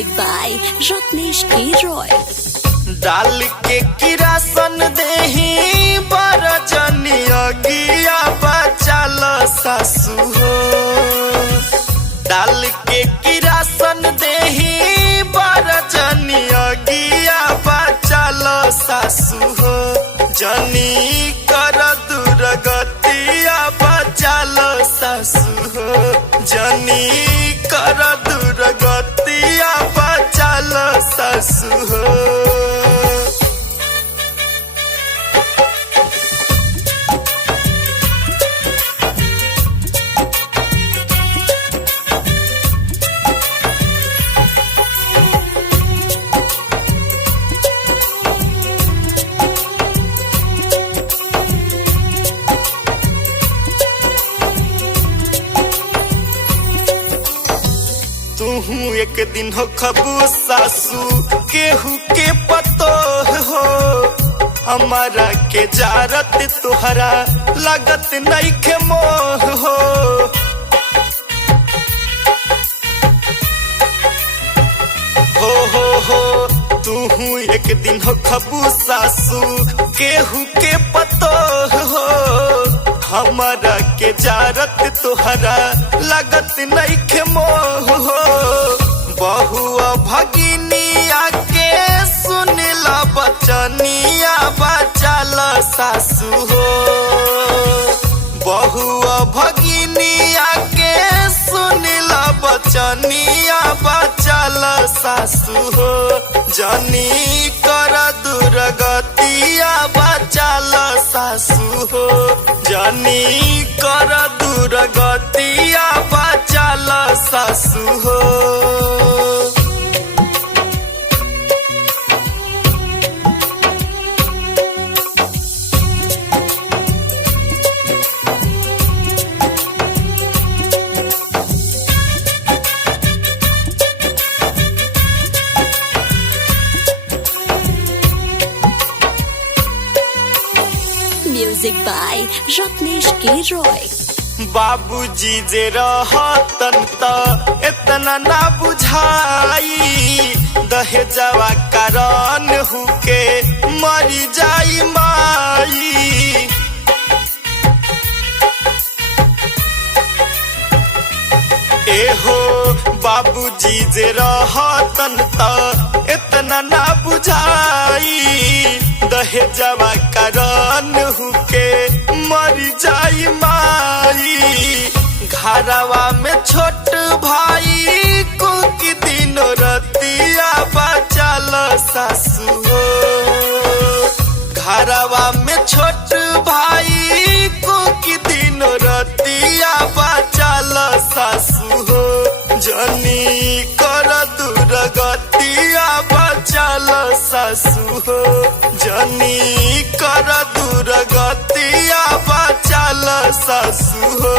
Music by Ratnesh के रॉय। डाल के किरासन देही बरजनी अगिया बचाल सासू हो। डाल के किरासन देही बरजनी अगिया बचाल सासू हो। जनी कर दुर्गतिया बचाल सासू हो। जनी कर दुर्गतिया बचाल सासू हो। तुहू एक दिन हो खबू सासू केहू के पतो हो। हमारा के जारत तुहरा लागत नहीं के मोह हो। हो तुहू एक दिन हो खबू सासू केहू के पतो हो। हमारा के जारत तुहरा लागत नहीं के मोह हो। बहुआ भगिनिया के सुनिला बचनिया बचाल सासू हो। बहुआ भगिनिया के सुनिला बचनिया बचाल सासू हो। जनी कर दुर्गतिया बचाल सासू हो। जनी कर दुर्गतिया बचाल सासू हो। म्यूजिक बाय रत्नेश के रॉय। बाबूजी जे रहतन त इतना ना बुझाई। दहेजवा कारण हुके मरी जाई माई। एहो बाबूजी जे रहतन त इतना ना बुझाई। दहेजवा कारण हुके मरी जाई माई। घरवा में छोट भाई कुकी दिनो रतिया बचाल सासू हो। घरवा में छोट भाई कुकी दिनो रतिया बचाल सासू हो। जनी कर दुर्गतिया बचाल सासू हो। जनी कर दुर्गतिया बचाल सासू हो।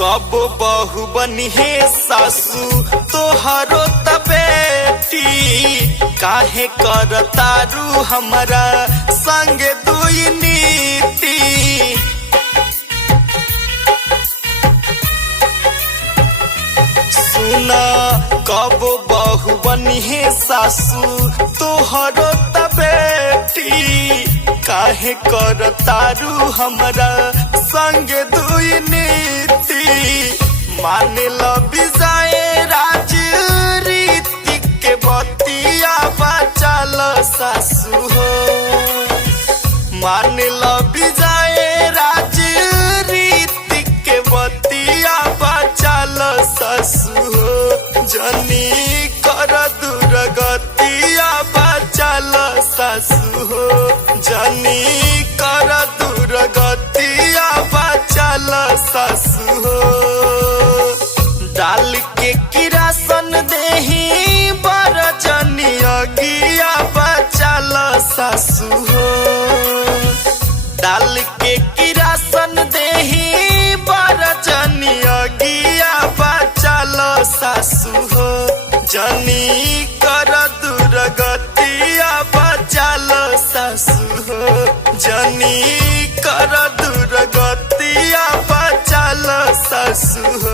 कब बहु बनी है सासू तोहरो तबेटी। काहे कर तारू हमारा संग दुई नीति। सुना कब बहु बनी है सासू तोहरो तबेटी। काहे कर तारू हमारा संग दुई नीति। मान लो विजय राज रीति के बतिया बचाल सासू हो। मान लो विजय राज रीति के बतिया बचाल सासू हो। जनी कर दुर्गतिया बचाल सासू हो। जनी कर दुर्गतिया बचाल सासू हो। डाल के किरासन देही बरजनी अगिया बचाल सासू हो। सासू हो